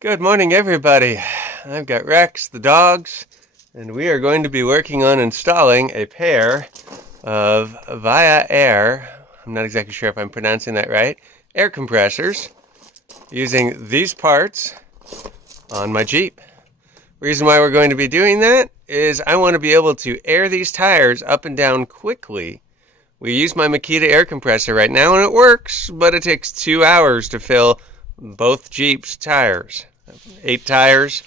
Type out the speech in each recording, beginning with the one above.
Good morning, everybody. I've got Rex, the dogs, and we are going to be working on installing a pair of VIAAIR, I'm not exactly sure if I'm pronouncing that right, air compressors, using these parts on my Jeep. Reason why we're going to be doing that is I want to be able to air these tires up and down quickly. We use my Makita air compressor right now and it works, but it takes 2 hours to fill both Jeep's tires. 8 tires,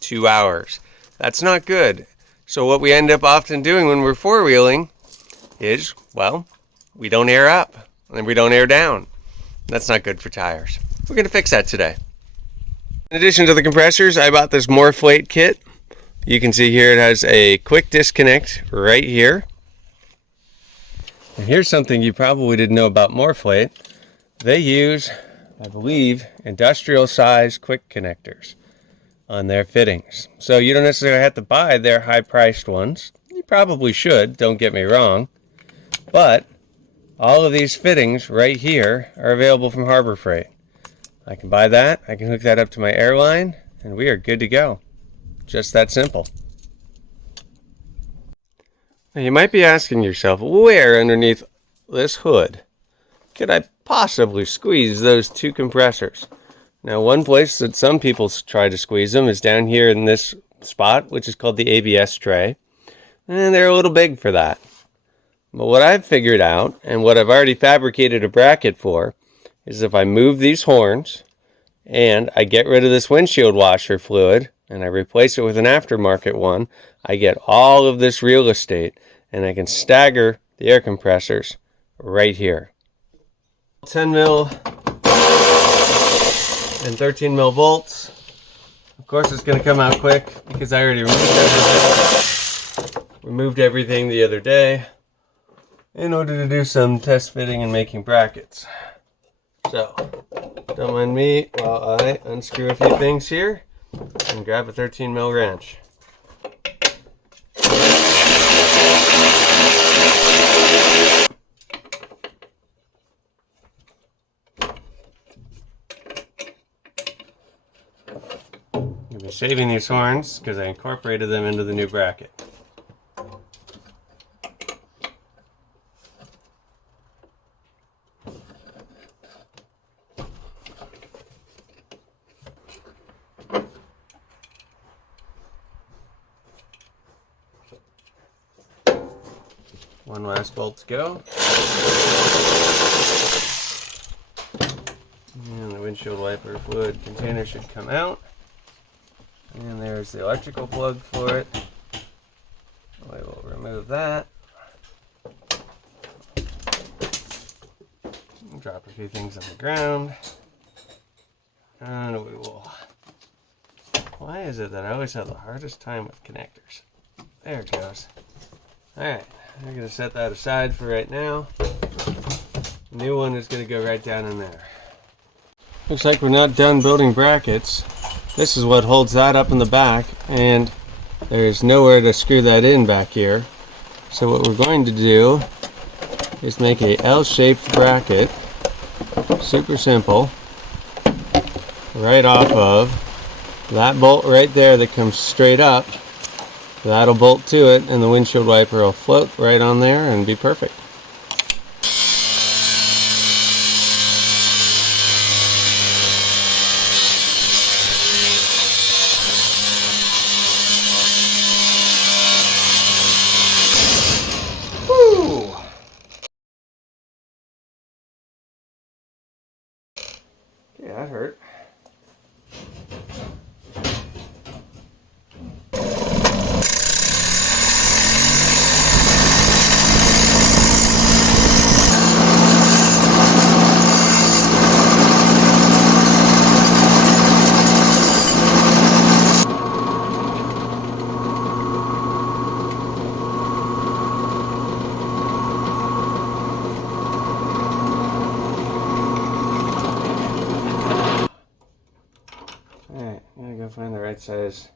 2 hours. That's not good. So what we end up often doing when we're four-wheeling is, well, we don't air up and we don't air down. That's not good for tires. We're going to fix that today. In addition to the compressors, I bought this MorrFlate kit. You can see here it has a quick disconnect right here. And here's something you probably didn't know about MorrFlate. They use, I believe, industrial size quick connectors on their fittings. So you don't necessarily have to buy their high priced ones. You probably should, don't get me wrong. But all of these fittings right here are available from Harbor Freight. I can buy that, I can hook that up to my airline, and we are good to go. Just that simple. Now you might be asking yourself, where underneath this hood could I possibly squeeze those two compressors? Now, one place that some people try to squeeze them is down here in this spot, which is called the ABS tray. And they're a little big for that. But what I've figured out, and what I've already fabricated a bracket for, is if I move these horns, and I get rid of this windshield washer fluid, and I replace it with an aftermarket one, I get all of this real estate, and I can stagger the air compressors right here. 10 mil and 13 mil bolts. Of course it's going to come out quick because I already removed everything the other day in order to do some test fitting and making brackets. So don't mind me while I unscrew a few things here and grab a 13 mil wrench. I'm going to be shaving these horns because I incorporated them into the new bracket. One last bolt to go. And the windshield wiper fluid container should come out. And there's the electrical plug for it. We will remove that. Drop a few things on the ground. And we will... Why is it that I always have the hardest time with connectors? There it goes. Alright, I'm going to set that aside for right now. The new one is going to go right down in there. Looks like we're not done building brackets. This is what holds that up in the back, and there's nowhere to screw that in back here. So what we're going to do is make a L-shaped bracket, super simple, right off of that bolt right there that comes straight up. That'll bolt to it, and the windshield wiper will float right on there and be perfect. Woo! Yeah, that hurt. Alright, I'm gonna go find the right size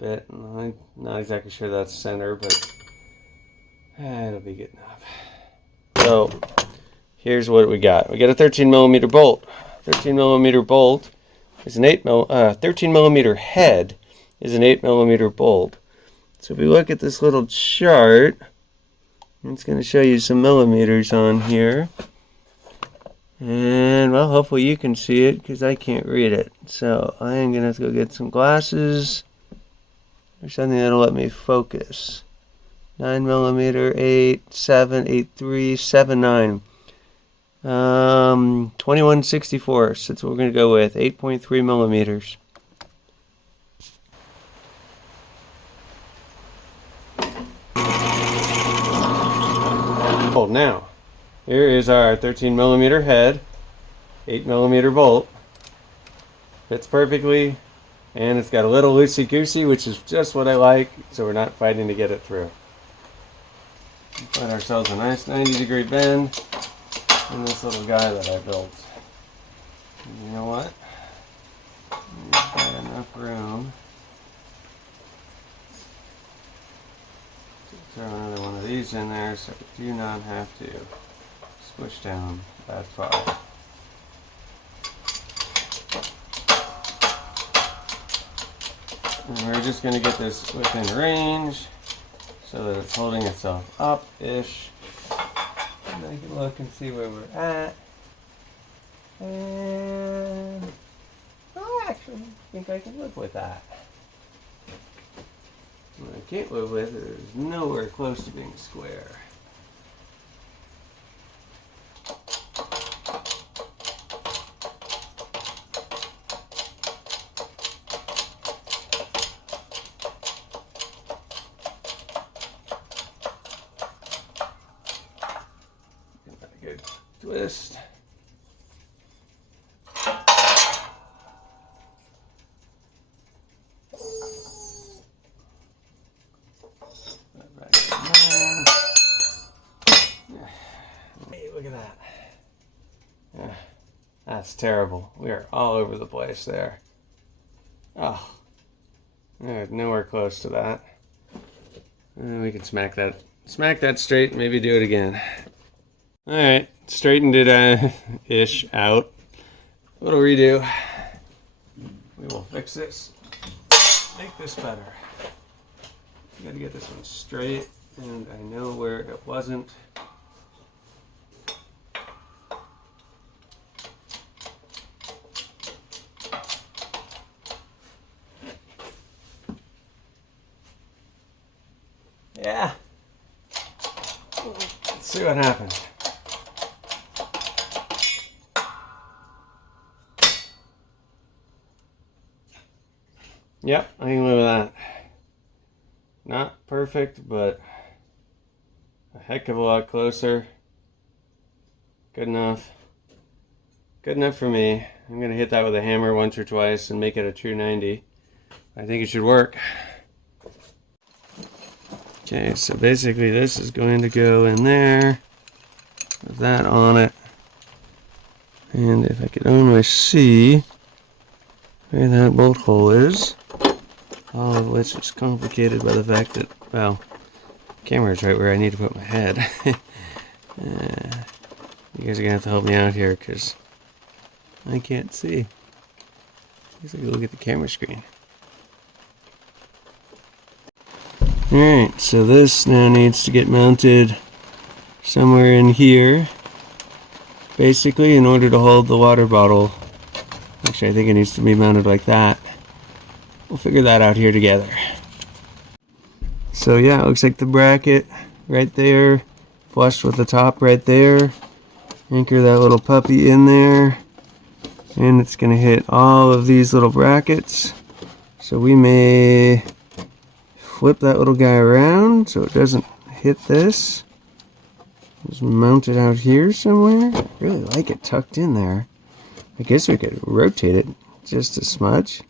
bit. I'm not exactly sure that's center, but it'll be good enough. So here's what we got. We got a 13 millimeter bolt. 13 millimeter bolt is an 13 millimeter head is an 8 millimeter bolt. So if we look at this little chart, it's going to show you some millimeters on here. And, well, hopefully you can see it because I can't read it. So I am going to have to go get some glasses or something that'll let me focus. 9 millimeter, 8, 7, 8, 3, 7, 9. 21/64. That's what we're going to go with. 8.3 millimeters. Now, here is our 13 millimeter head, 8 millimeter bolt. Fits perfectly, and it's got a little loosey-goosey, which is just what I like, so we're not fighting to get it through. Find ourselves a nice 90-degree bend in this little guy that I built. And you know what? We've got enough room to throw another one of these in there so we do not have to squish down that far. And we're just going to get this within range so that it's holding itself up-ish. And I can look and see where we're at. And I actually think I can live with that. What I can't live with is nowhere close to being square. Give that a good twist. Look at that. Yeah, that's terrible. We are all over the place there. Oh, nowhere close to that. And we can smack that straight and maybe do it again. All right, straightened it ish out. A little redo. We will fix this. Make this better. You got to get this one straight, and I know where it wasn't. Yeah. Let's see what happens. Yep, I can live with that. Not perfect, but a heck of a lot closer. Good enough. Good enough for me. I'm going to hit that with a hammer once or twice and make it a true 90. I think it should work. Okay, so basically this is going to go in there with that on it. And if I could only see where that bolt hole is, all of which is complicated by the fact that, well, the camera is right where I need to put my head. You guys are going to have to help me out here because I can't see. Let's take a look at the camera screen. Alright, so this now needs to get mounted somewhere in here, basically, in order to hold the water bottle. Actually, I think it needs to be mounted like that. We'll figure that out here together. So yeah, it looks like the bracket right there, flush with the top right there. Anchor that little puppy in there, and it's going to hit all of these little brackets. So we may flip that little guy around so it doesn't hit this. Just mount it out here somewhere. I really like it tucked in there. I guess we could rotate it just a smudge.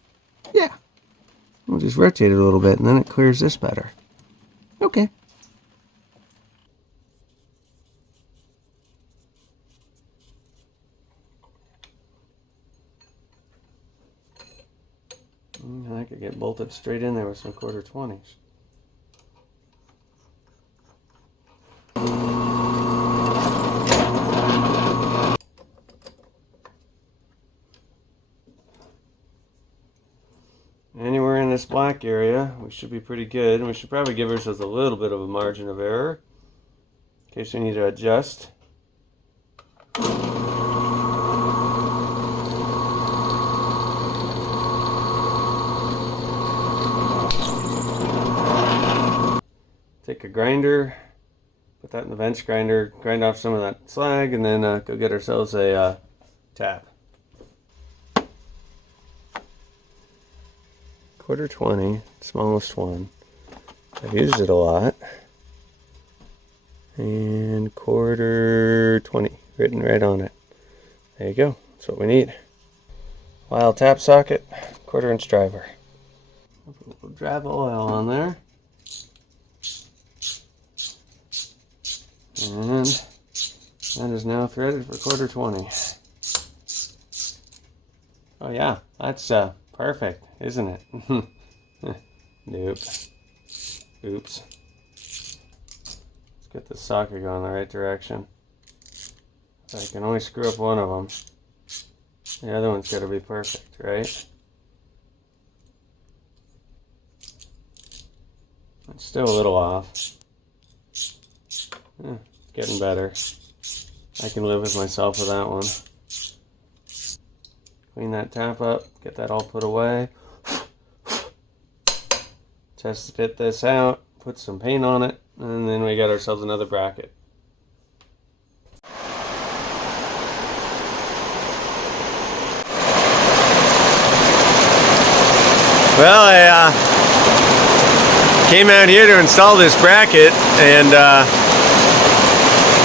Yeah. We'll just rotate it a little bit and then it clears this better. Okay. I could get bolted straight in there with some 1/4-20s. Anywhere in this black area, we should be pretty good. And we should probably give ourselves a little bit of a margin of error in case we need to adjust. Take a grinder, put that in the bench grinder, grind off some of that slag, and then go get ourselves a tap. 1/4-20, smallest one. I've used it a lot. And 1/4-20, written right on it. There you go, that's what we need. Wild tap socket, 1/4-inch driver. Put a little drab oil on there. And that is now threaded for 1/4-20. Oh yeah, that's perfect, isn't it? Nope. Oops. Let's get the socket going the right direction. I can only screw up one of them. The other one's got to be perfect, right? It's still a little off. Getting better. I can live with myself with that one. Clean that tap up, get that all put away. Test fit this out, put some paint on it, and then we got ourselves another bracket. Well, I came out here to install this bracket and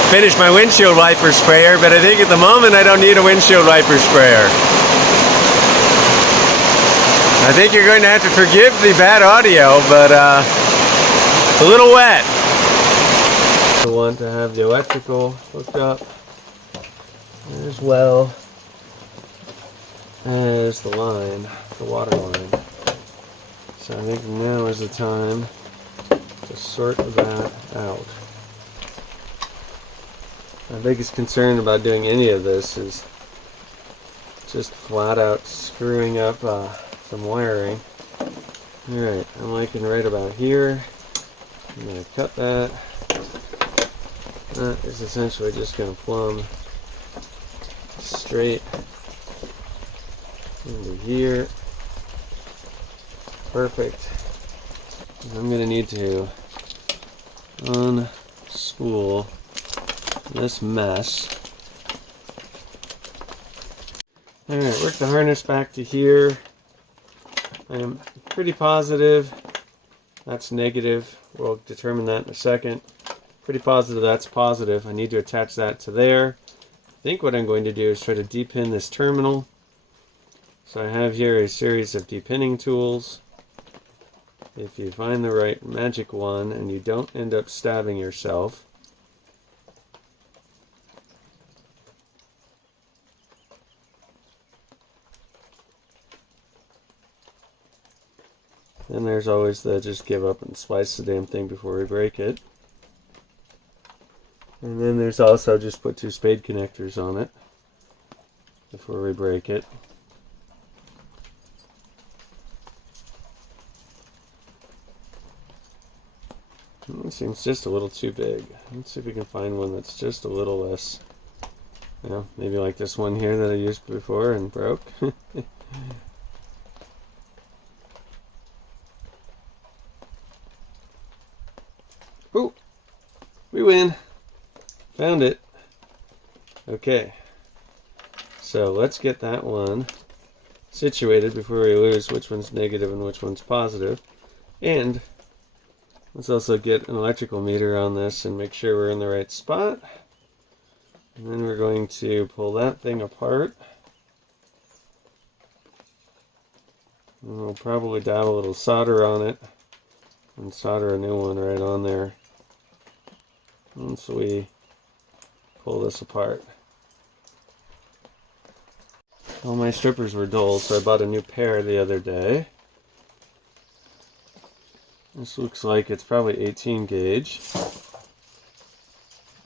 finish my windshield wiper sprayer, but I think at the moment I don't need a windshield wiper sprayer. I think you're going to have to forgive the bad audio, but it's a little wet. I want to have the electrical hooked up as well as the line, the water line. So I think now is the time to sort that out. My biggest concern about doing any of this is just flat out screwing up some wiring. Alright, I'm liking right about here. I'm going to cut that. That is essentially just going to plumb straight into here. Perfect. And I'm going to need to unspool this mess. Alright, work the harness back to here. I'm pretty positive that's negative. We'll determine that in a second. Pretty positive that's positive. I need to attach that to there. I think what I'm going to do is try to depin this terminal. So I have here a series of depinning tools. If you find the right magic one and you don't end up stabbing yourself, then there's always the just give up and slice the damn thing before we break it. And then there's also just put 2 spade connectors on it before we break it. It seems just a little too big. Let's see if we can find one that's just a little less, you know, maybe like this one here that I used before and broke. Ooh, we win. Found it. Okay, so let's get that one situated before we lose which one's negative and which one's positive. And let's also get an electrical meter on this and make sure we're in the right spot. And then we're going to pull that thing apart. And we'll probably dab a little solder on it and solder a new one right on there once we pull this apart. All my strippers were dull, so I bought a new pair the other day. This looks like it's probably 18 gauge.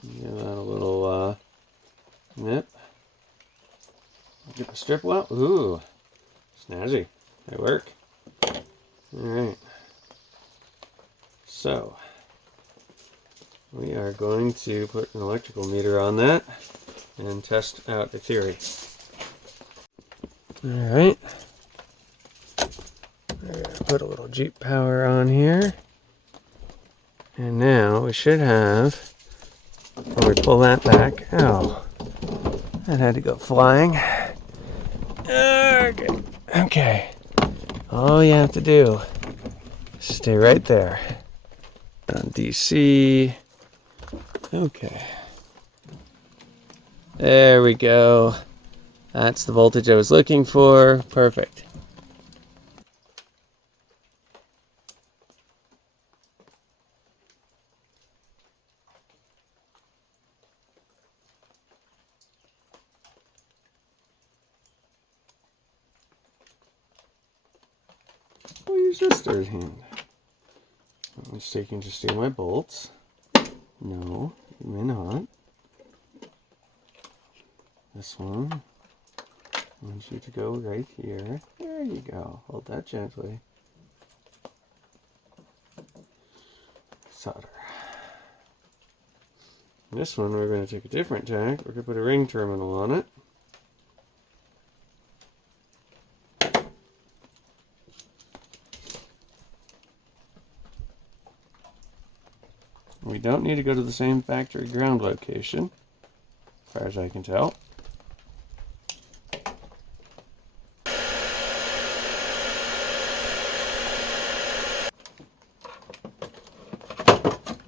Give that a little nip. Get the strip well. Ooh, snazzy. They work. Alright. So, we are going to put an electrical meter on that and test out the theory. Alright. We're going to put a little Jeep power on here. And now we should have, when we pull that back, oh, that had to go flying. Okay. Okay. All you have to do is stay right there. On DC. Okay. There we go. That's the voltage I was looking for. Perfect. I'll use this third hand. I'm taking to steal my bolts. No, you may not. This one. I want you to go right here. There you go. Hold that gently. Solder. This one we're going to take a different tack. We're going to put a ring terminal on it. We don't need to go to the same factory ground location, as far as I can tell.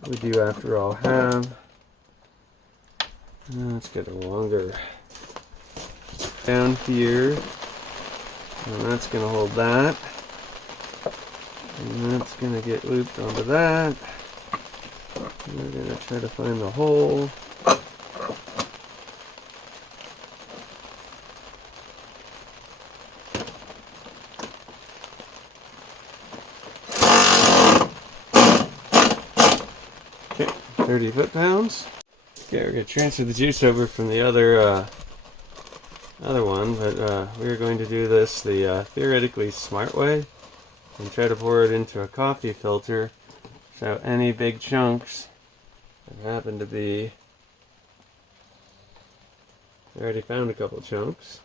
We do, after all, have. Let's get a longer down here, and that's going to hold that, and that's going to get looped onto that. And we're going to try to find the hole. Okay, 30 foot-pounds. Okay, we're going to transfer the juice over from the other one, but we're going to do this the theoretically smart way and try to pour it into a coffee filter, so any big chunks that happen to be, I already found a couple chunks.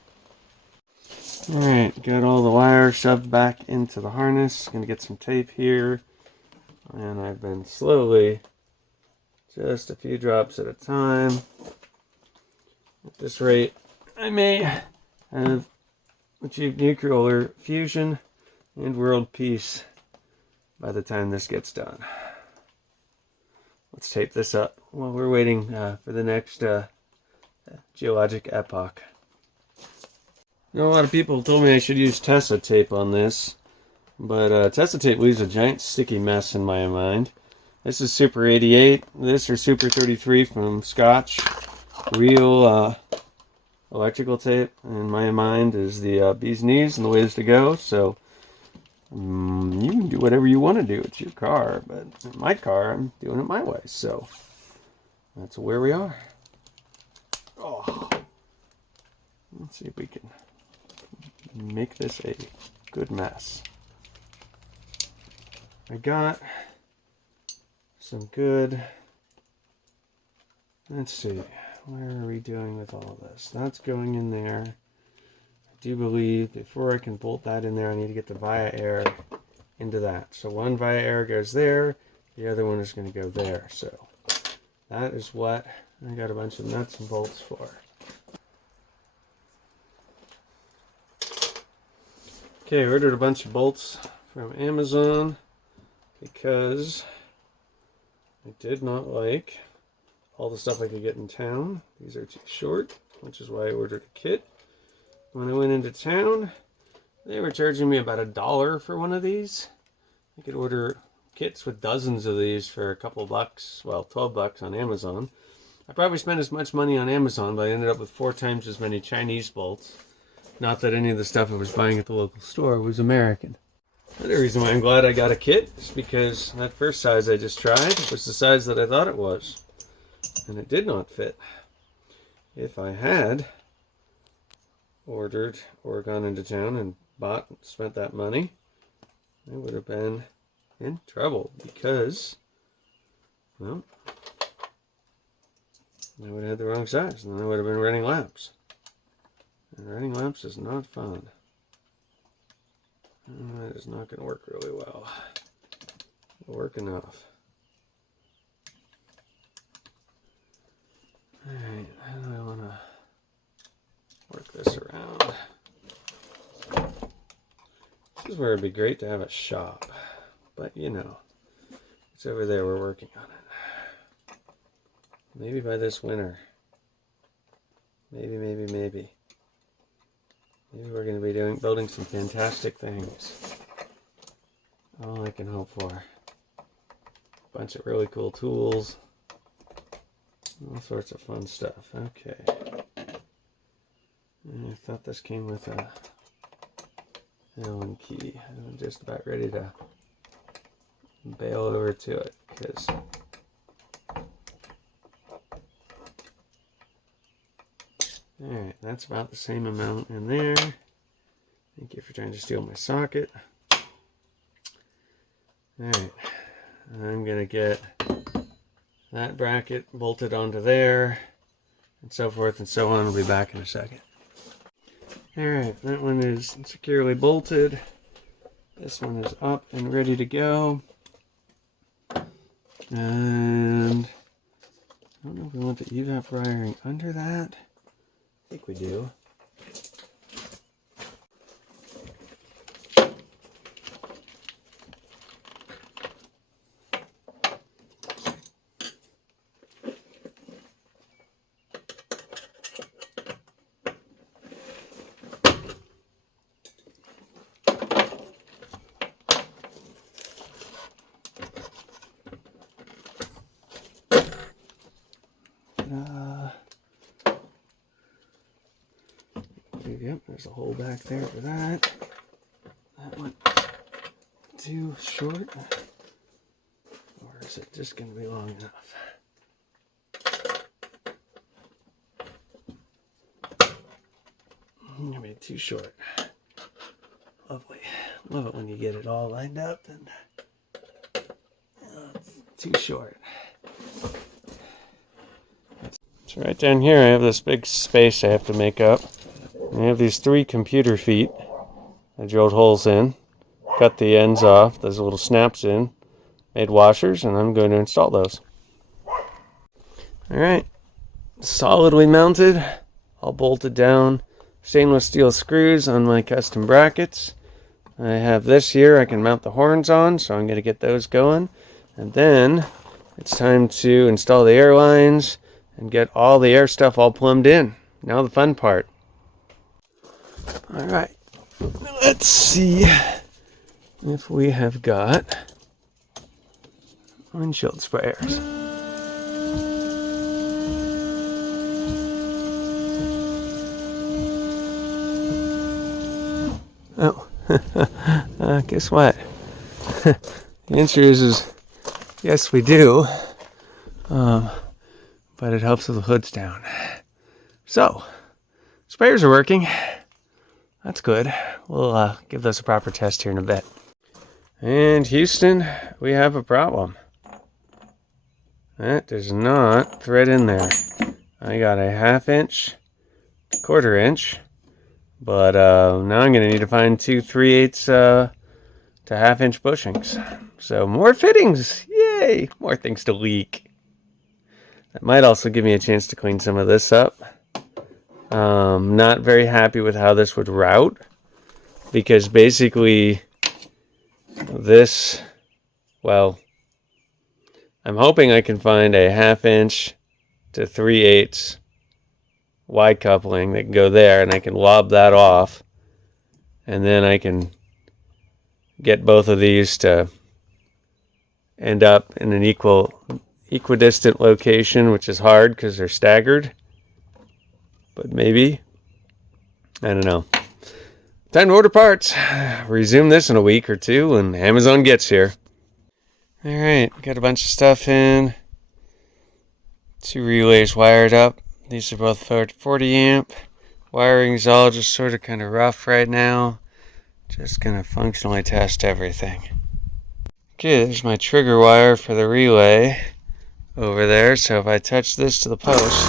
Alright, got all the wire shoved back into the harness. Gonna get some tape here, and I've been slowly, just a few drops at a time. At this rate, I may have achieved nuclear fusion and world peace by the time this gets done. Let's tape this up while we're waiting for the next geologic epoch. You know, a lot of people told me I should use Tessa tape on this, but Tessa tape leaves a giant sticky mess in my mind. This is Super 88. This or Super 33 from Scotch. Real electrical tape, in my mind, is the bee's knees and the ways to go. So you can do whatever you want to do. It's your car, but in my car, I'm doing it my way. So that's where we are. Oh, let's see if we can make this a good mess. I got some good, let's see, where are we doing with all this? That's going in there. I do believe before I can bolt that in there, I need to get the VIAAIR into that. So one VIAAIR goes there, the other one is going to go there. So that is what I got a bunch of nuts and bolts for. Okay, I ordered a bunch of bolts from Amazon because I did not like all the stuff I could get in town. These are too short, which is why I ordered a kit. When I went into town, they were charging me about $1 for one of these. I could order kits with dozens of these for a couple bucks, well, 12 bucks on Amazon. I probably spent as much money on Amazon, but I ended up with 4 times as many Chinese bolts. Not that any of the stuff I was buying at the local store was American. Another reason why I'm glad I got a kit is because that first size I just tried was the size that I thought it was. And it did not fit. If I had ordered or gone into town and spent that money, I would have been in trouble because, well, I would have had the wrong size, and then I would have been running laps. And running laps is not fun. And that is not going to work really well. It'll work enough. Alright, how do I want to work this around? This is where it'd be great to have a shop. But, you know, it's over there. We're working on it. Maybe by this winter. Maybe. Maybe we're going to be building some fantastic things. All I can hope for. A bunch of really cool tools. All sorts of fun stuff. Okay. I thought this came with a Allen key. I'm just about ready to bail over to it because alright, that's about the same amount in there. Thank you for trying to steal my socket. Alright, I'm gonna get that bracket bolted onto there, and so forth and so on. I'll be back in a second. Alright, that one is securely bolted. This one is up and ready to go. And I don't know if we want the evap wiring under that. I think we do. Yep, there's a hole back there for that. That one too short. Or is it just going to be long enough? Gonna be too short. Lovely. Love it when you get it all lined up and it's too short. So right down here I have this big space I have to make up. I have these 3 computer feet I drilled holes in, cut the ends off, those little snaps in, made washers, and I'm going to install those. Alright, solidly mounted, all bolted down, stainless steel screws on my custom brackets. I have this here I can mount the horns on, so I'm going to get those going. And then it's time to install the air lines and get all the air stuff all plumbed in. Now the fun part. Alright, let's see if we have got windshield sprayers. Oh, guess what? The answer is yes, we do, but it helps with the hoods down. So, sprayers are working. That's good. We'll give those a proper test here in a bit. And Houston, we have a problem. That does not thread in there. I got a 1/2 inch, 1/4 inch, but now I'm going to need to find 2 3/8 to 1/2 inch bushings. So more fittings! Yay! More things to leak. That might also give me a chance to clean some of this up. Not very happy with how this would route, because basically this, well, I'm hoping I can find a 1/2 inch to 3/8 Y coupling that can go there, and I can lob that off, and then I can get both of these to end up in an equidistant location, which is hard because they're staggered. But maybe. I don't know. Time to order parts. Resume this in a week or two when Amazon gets here. Alright, got a bunch of stuff in. 2 relays wired up. These are both 40 amp. Wiring's all just sort of kind of rough right now. Just gonna functionally test everything. Okay, there's my trigger wire for the relay over there. So if I touch this to the post,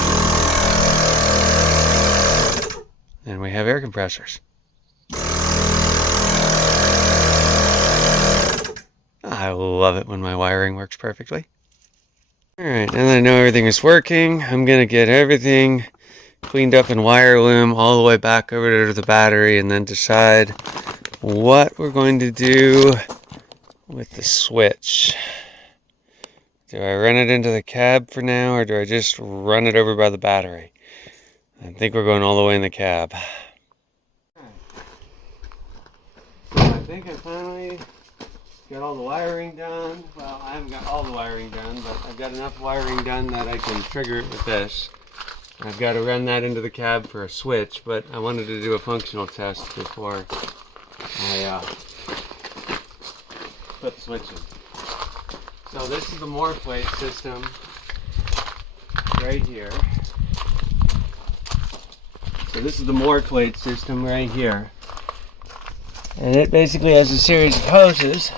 then we have air compressors. I love it when my wiring works perfectly. Alright, now that I know everything is working, I'm going to get everything cleaned up in wire loom all the way back over to the battery and then decide what we're going to do with the switch. Do I run it into the cab for now, or do I just run it over by the battery? I think we're going all the way in the cab. So I think I finally got all the wiring done. Well, I haven't got all the wiring done, but I've got enough wiring done that I can trigger it with this. I've got to run that into the cab for a switch, but I wanted to do a functional test before I put the switch in. So this is the MorrFlate system right here. So this is the MorrFlate system right here. And it basically has a series of hoses.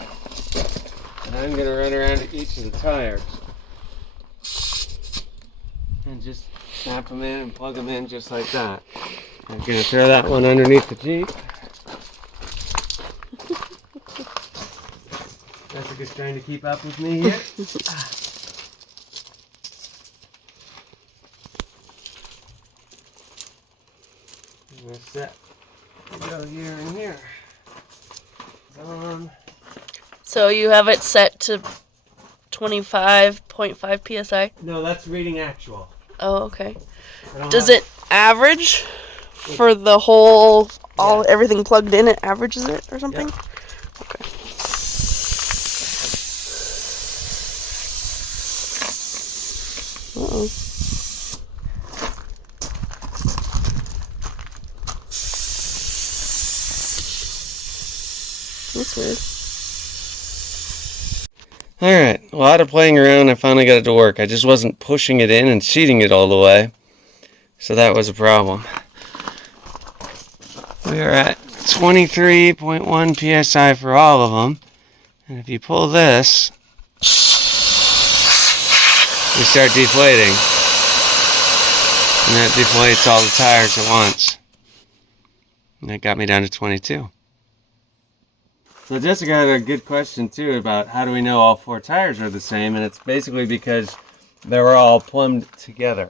And I'm going to run around to each of the tires. And just snap them in and plug them in just like that. I'm going to throw that one underneath the Jeep. Jessica's trying to keep up with me here. I'm going to set to go here and here. So you have it set to 25.5 psi? No, that's reading actual. Oh, okay. Does it average for the whole, everything plugged in, it averages it or something? Yep. Okay. Uh-oh. That's weird. Alright, a lot of playing around. I finally got it to work. I just wasn't pushing it in and seating it all the way. So that was a problem. We are at 23.1 psi for all of them. And if you pull this, we start deflating. And that deflates all the tires at once. And that got me down to 22. So Jessica had a good question too about how do we know all four tires are the same, and it's basically because they were all plumbed together.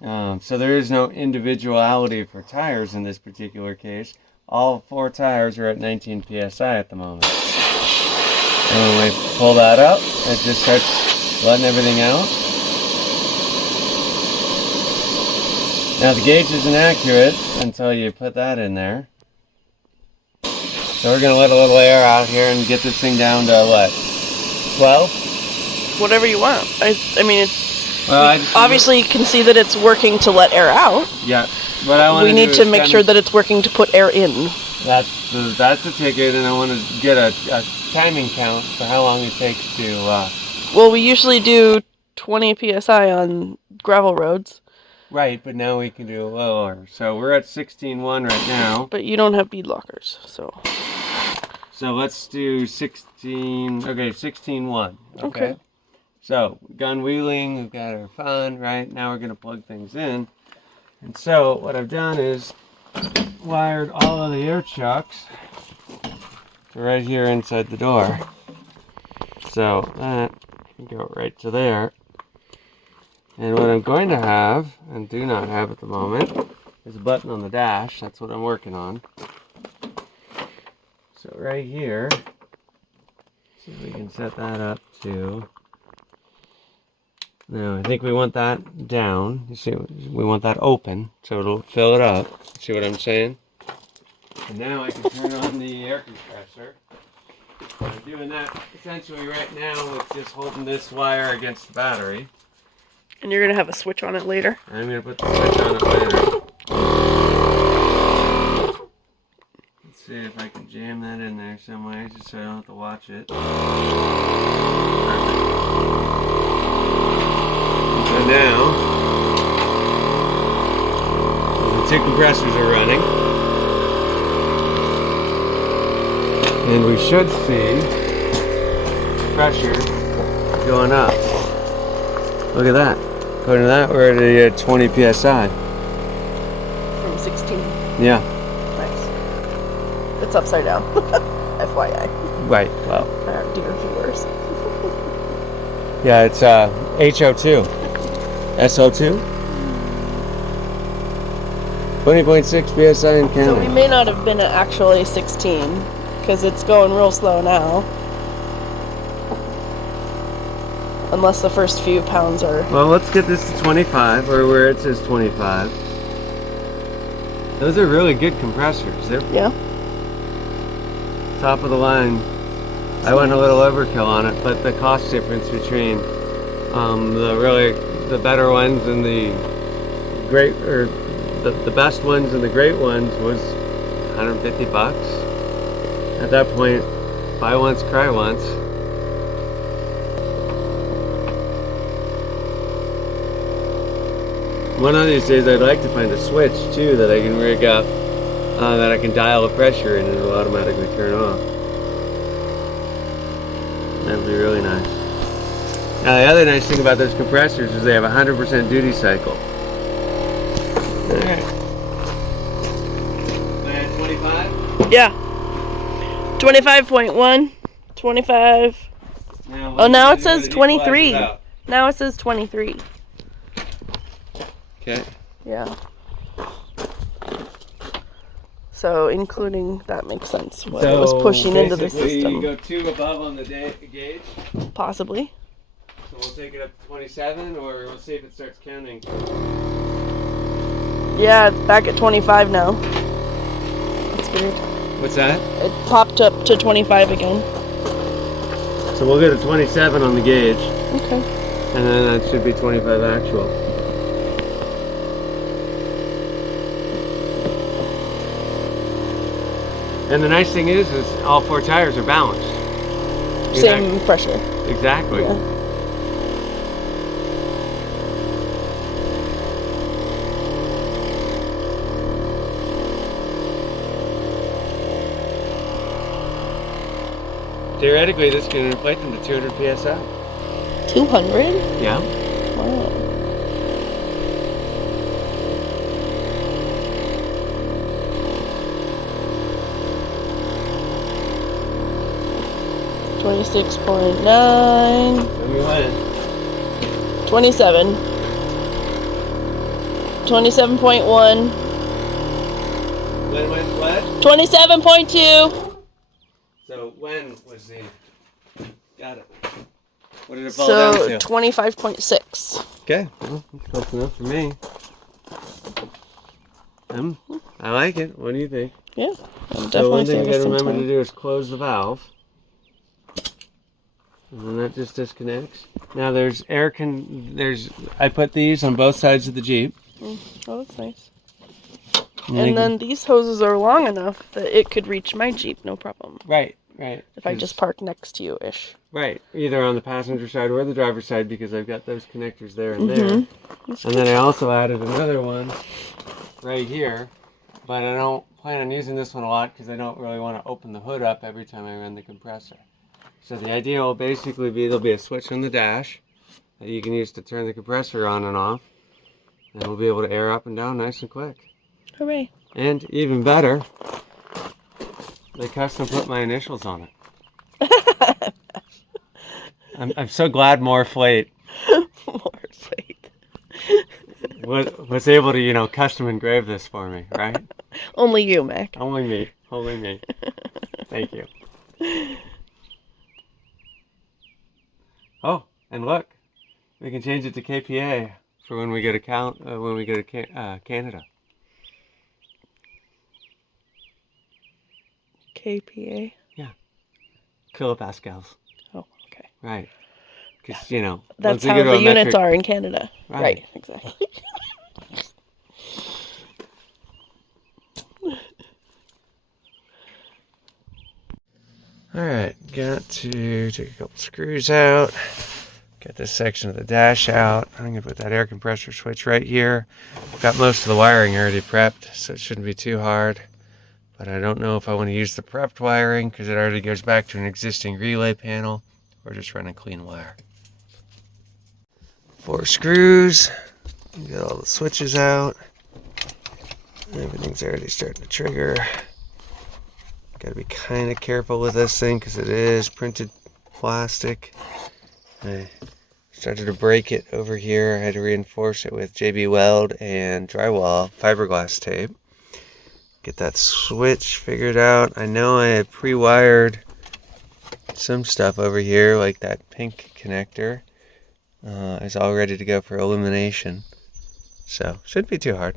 So there is no individuality for tires in this particular case. All four tires are at 19 psi at the moment. And when we pull that up, it just starts letting everything out. Now the gauge isn't accurate until you put that in there. So we're going to let a little air out here and get this thing down to what? 12? Whatever you want. I mean, it's obviously you can see that it's working to let air out. Yeah. What I want we need to make sure that it's working to put air in. That's the ticket, and I want to get a timing count for how long it takes to... Well, we usually do 20 psi on gravel roads. Right, but now we can do a lower. So we're at 16.1 right now. But you don't have bead lockers, so... So let's do 16... Okay, 16.1. Okay. So, we've gone wheeling, we've got our fun, right? Now we're going to plug things in. And so, what I've done is wired all of the air chucks to right here inside the door. So, that can go right to there. And what I'm going to have, and do not have at the moment, is a button on the dash. That's what I'm working on. So right here, see if we can set that up to... Now, I think we want that down. You see, we want that open, so it'll fill it up. See what I'm saying? And now I can turn on the air compressor. I'm doing that essentially right now with just holding this wire against the battery. And you're going to have a switch on it later? I'm going to put the switch on it later. Let's see if I can jam that in there some way, just so I don't have to watch it. Perfect. So now, the two compressors are running. And we should see pressure going up. Look at that. According to that, we're at 20 psi. From 16. Yeah. Nice. It's upside down. FYI. Right. Well. Our dear viewers. Yeah, it's HO2. SO2. 20.6 psi in So counting. we may not have been at actually 16 because it's going real slow now. Unless the first few pounds are... Well, let's get this to 25, or where it says 25. Those are really good compressors. They're Yeah. top of the line. I went a little overkill on it, but the cost difference between the better ones and the great, or the best ones and the great ones was 150 bucks. At that point, buy once, cry once. One of these days I'd like to find a switch too that I can rig up, that I can dial the pressure in and it'll automatically turn off. That would be really nice. Now the other nice thing about those compressors is they have a 100% duty cycle. Alright. 25? Yeah. 25.1. 25. Now it says 23. Now it says 23. Okay. Yeah. So including that makes sense. What it was pushing into the system. You go 2 above on the gauge. Possibly. So we'll take it up to 27, or we'll see if it starts counting. Yeah, it's back at 25 now. That's weird. What's that? It popped up to 25 again. So we'll go to 27 on the gauge. Okay. And then that should be 25 actual. And the nice thing is all 4 tires are balanced. Same pressure. Exactly. Yeah. Theoretically, this can inflate them to 200 psi. 200? Yeah. Wow. $26.9. Let me win. 27. 27.1. When was what? 27.2. So when was the... Got it. What did it fall down So to? 25.6. Okay, well, that's close enough for me. I like it. What do you think? Yeah, I'm So one definitely thing you saving gotta some remember time. to do is close the valve. And then that just disconnects. Now there's I put these on both sides of the Jeep. Oh, that's nice. And then these hoses are long enough that it could reach my Jeep, no problem. Right. If I just park next to you-ish. Right, either on the passenger side or the driver's side, because I've got those connectors there and there. And then I also added another one right here, but I don't plan on using this one a lot because I don't really want to open the hood up every time I run the compressor. So the idea will basically be there'll be a switch on the dash that you can use to turn the compressor on and off, and we'll be able to air up and down nice and quick. Hooray. And even better, they custom put my initials on it. I'm so glad MorrFlate was able to, custom engrave this for me, right? Only you, Mac. Only me. Thank you. Oh, and look, we can change it to KPA for when we go to Canada. KPA? Yeah. Kilopascals. Oh, okay. Right. Because, That's how the units are in Canada. Right. Exactly. Alright, got to take a couple screws out. Get this section of the dash out. I'm going to put that air compressor switch right here. Got most of the wiring already prepped, so it shouldn't be too hard. but I don't know if I want to use the prepped wiring because it already goes back to an existing relay panel, or just run a clean wire. 4 screws, get all the switches out. Everything's already starting to trigger. Got to be kind of careful with this thing because it is printed plastic. I started to break it over here. I had to reinforce it with JB Weld and drywall fiberglass tape. Get that switch figured out. I know I had pre-wired some stuff over here, like that pink connector is all ready to go for illumination. So, shouldn't be too hard.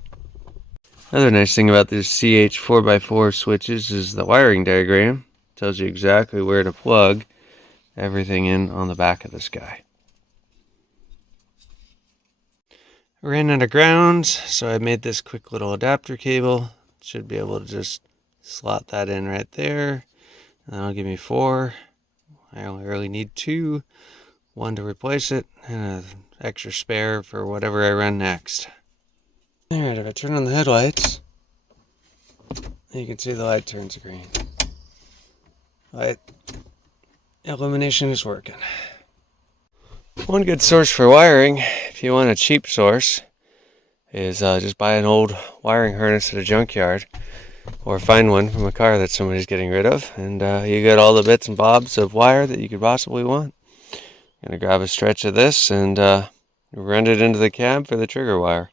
Another nice thing about these CH 4x4 switches is the wiring diagram. Tells you exactly where to plug everything in on the back of this guy. Ran out of grounds, so I made this quick little adapter cable. Should be able to just slot that in right there. And that'll give me 4. I only really need 2. 1 to replace it, and an extra spare for whatever I run next. Alright, if I turn on the headlights, you can see the light turns green. Light illumination is working. One good source for wiring, if you want a cheap source, is just buy an old wiring harness at a junkyard, or find one from a car that somebody's getting rid of, and you get all the bits and bobs of wire that you could possibly want. I'm going to grab a stretch of this and run it into the cab for the trigger wire.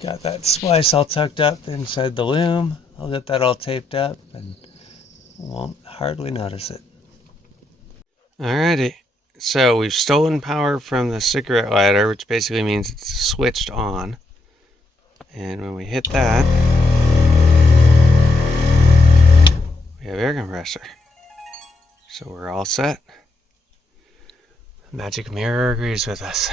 Got that splice all tucked up inside the loom. I'll get that all taped up and won't hardly notice it. Alrighty, so we've stolen power from the cigarette lighter, which basically means it's switched on. And when we hit that, we have air compressor. So we're all set. Magic mirror agrees with us.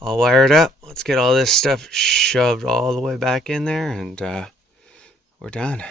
All wired up. Let's get all this stuff shoved all the way back in there, and we're done.